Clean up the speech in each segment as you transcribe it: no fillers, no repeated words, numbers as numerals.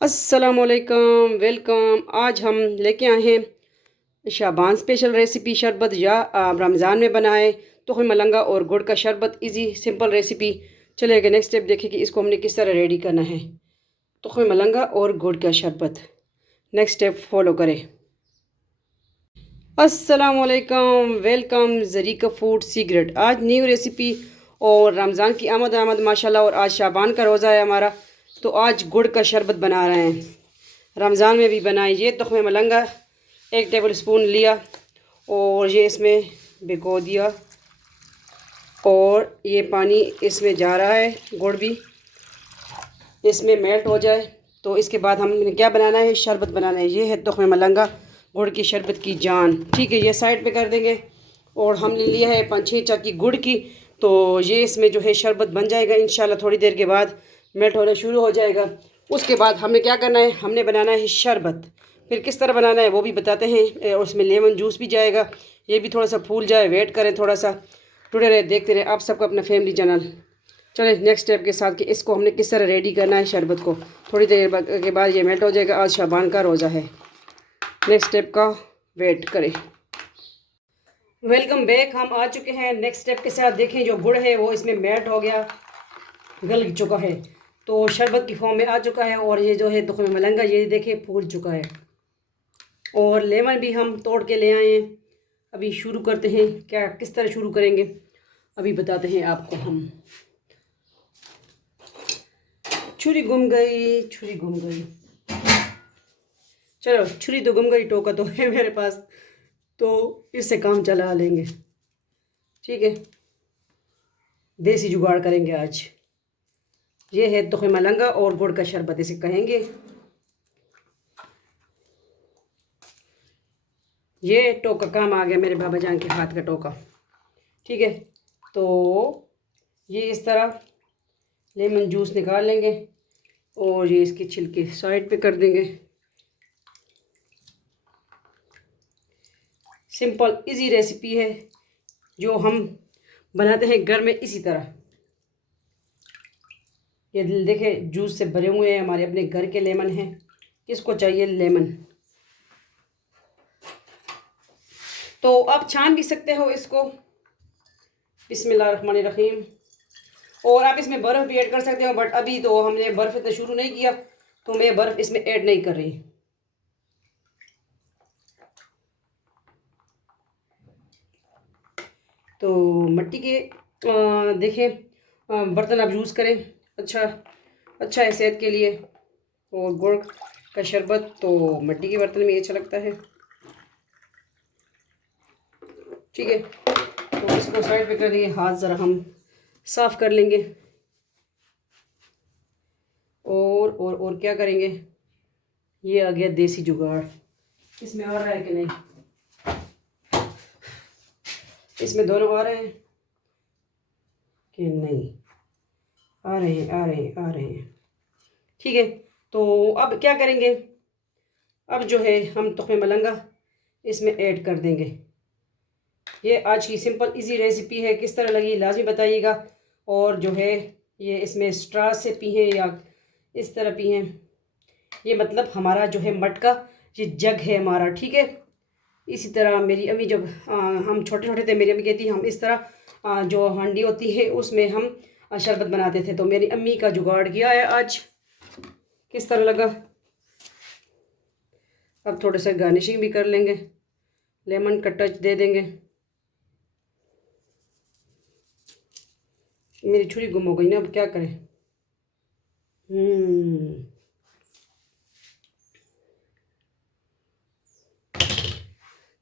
अस्सलामुअलैकुम, वेलकम। आज हम लेके आए हैं शाबान स्पेशल रेसिपी शरबत या रमज़ान में बनाए तुख़्म मलंगा और गुड़ का शरबत। Easy simple recipe. चलिए नेक्स्ट स्टेप देखिए कि इसको हमने किस तरह रेडी करना है। तुख़्म मलंगा और गुड़ का शरबत। नेक्स्ट स्टेप फॉलो करें। अस्सलामुअलैकुम, वेलकम ज़रीका फूड सीक्रेट। आज न्यू रेसिपी और रमज़ान की आमद माशाल्लाह। और आज शाबान का रोज़ा है हमारा, तो आज गुड़ का शरबत बना रहे हैं। रमज़ान में भी बनाए। ये तुख़्म मलंगा 1 टेबल स्पून लिया और ये इसमें भिगो दिया और ये पानी इसमें जा रहा है। गुड़ भी इसमें मेल्ट हो जाए तो इसके बाद हमने क्या बनाना है, शरबत बनाना है। ये है तुख़्म मलंगा गुड़ की शरबत की जान। ठीक है, ये साइड पे कर देंगे। और हमने लिया है 5-6 चक्की गुड़ की, तो ये इसमें जो है शरबत बन जाएगा इंशाल्लाह। थोड़ी देर के बाद मेल्ट होना शुरू हो जाएगा। उसके बाद हमने क्या करना है, हमने बनाना है शरबत। फिर किस तरह बनाना है वो भी बताते हैं। और उसमें लेमन जूस भी जाएगा। ये भी थोड़ा सा फूल जाए, वेट करें थोड़ा सा। जुड़े रहे, देखते रहे आप सबका अपना फैमिली चैनल। चले नेक्स्ट स्टेप के साथ कि इसको हमने किस तरह रेडी करना है शरबत को। थोड़ी देर के बाद ये मेल्ट हो जाएगा। आज शाबान का रोज़ा है। नेक्स्ट स्टेप का वेट करें। Welcome back. हम आ चुके हैं नेक्स्ट स्टेप के साथ। देखें जो गुड़ है वो इसमें मेल्ट हो गया, गल चुका है, तो शरबत की फॉर्म में आ चुका है। और ये जो है तुख़्म मलंगा ये देखें फूल चुका है। और लेमन भी हम तोड़ के ले आए हैं। अभी शुरू करते हैं। क्या किस तरह शुरू करेंगे अभी बताते हैं आपको हम। छुरी गुम गई, छुरी गुम गई। चलो छुरी तो गुम गई, टोका तो है मेरे पास, तो इससे काम चला लेंगे। ठीक है, देसी जुगाड़ करेंगे आज। ये है तुख़्म मलंगा और गुड़ का शरबत इसे कहेंगे। ये टोका काम आ गया मेरे बाबा जान के हाथ का टोका। ठीक है, तो ये इस तरह लेमन जूस निकाल लेंगे और ये इसके छिलके साइड पे कर देंगे। सिंपल इजी रेसिपी है जो हम बनाते हैं घर में इसी तरह। ये देखे जूस से भरे हुए हैं, हमारे अपने घर के लेमन हैं। किसको चाहिए लेमन, तो आप छान भी सकते हो इसको। बिस्मिल्लाहिर्रहमानिर्रहीम। और आप इसमें बर्फ़ भी ऐड कर सकते हो, बट अभी तो हमने बर्फ़ इतना शुरू नहीं किया, तो मैं बर्फ़ इसमें ऐड नहीं कर रही। तो मिट्टी के देखें बर्तन आप यूज़ करें, अच्छा है सेहत के लिए। और गुड़ का शरबत तो मिट्टी के बर्तन में अच्छा लगता है। ठीक है, तो इसको साइड पे कर देंगे। हाथ ज़रा हम साफ़ कर लेंगे। और क्या करेंगे, ये आ गया देसी जुगाड़। इसमें आ रहा है कि नहीं, इसमें दोनों आ रहे हैं कि नहीं, आ रहे हैं। ठीक है, तो अब क्या करेंगे, अब जो है हम तुख़्म मलंगा इसमें ऐड कर देंगे। ये आज की सिंपल इजी रेसिपी है। किस तरह लगी लाजमी बताइएगा। और जो है ये इसमें स्ट्रा से पिएं या इस तरह पिएं। ये मतलब हमारा जो है मटका, ये जग है हमारा। ठीक है, इसी तरह मेरी अम्मी जब हम छोटे छोटे थे, मेरी अम्मी कहती हम इस तरह जो हांडी होती है उसमें हम शरबत बनाते थे। तो मेरी अम्मी का जुगाड़ किया है आज। किस तरह लगा। अब थोड़ा सा गार्निशिंग भी कर लेंगे, लेमन का टच दे देंगे। मेरी छुरी गुम हो गई ना, अब क्या करें।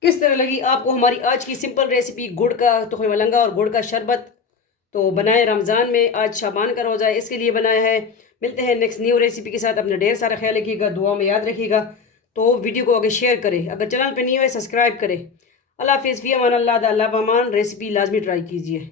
किस तरह लगी आपको हमारी आज की सिंपल रेसिपी गुड़ का तुख़्म मलंगा और गुड़ का शरबत। तो बनाए रमज़ान में, आज शाबान का रोज़ा है इसके लिए बनाया है। मिलते हैं नेक्स्ट न्यू रेसिपी के साथ। अपना ढेर सारा ख्याल रखिएगा, दुआ में याद रखिएगा। तो वीडियो को आगे शेयर करें, अगर चैनल पर नहीं हुए सब्सक्राइब करें। अल्लाह हाफिज़, फ़ी अमान अल्लाह, अल्लाह पामान। रेसिपी लाजमी ट्राई कीजिए।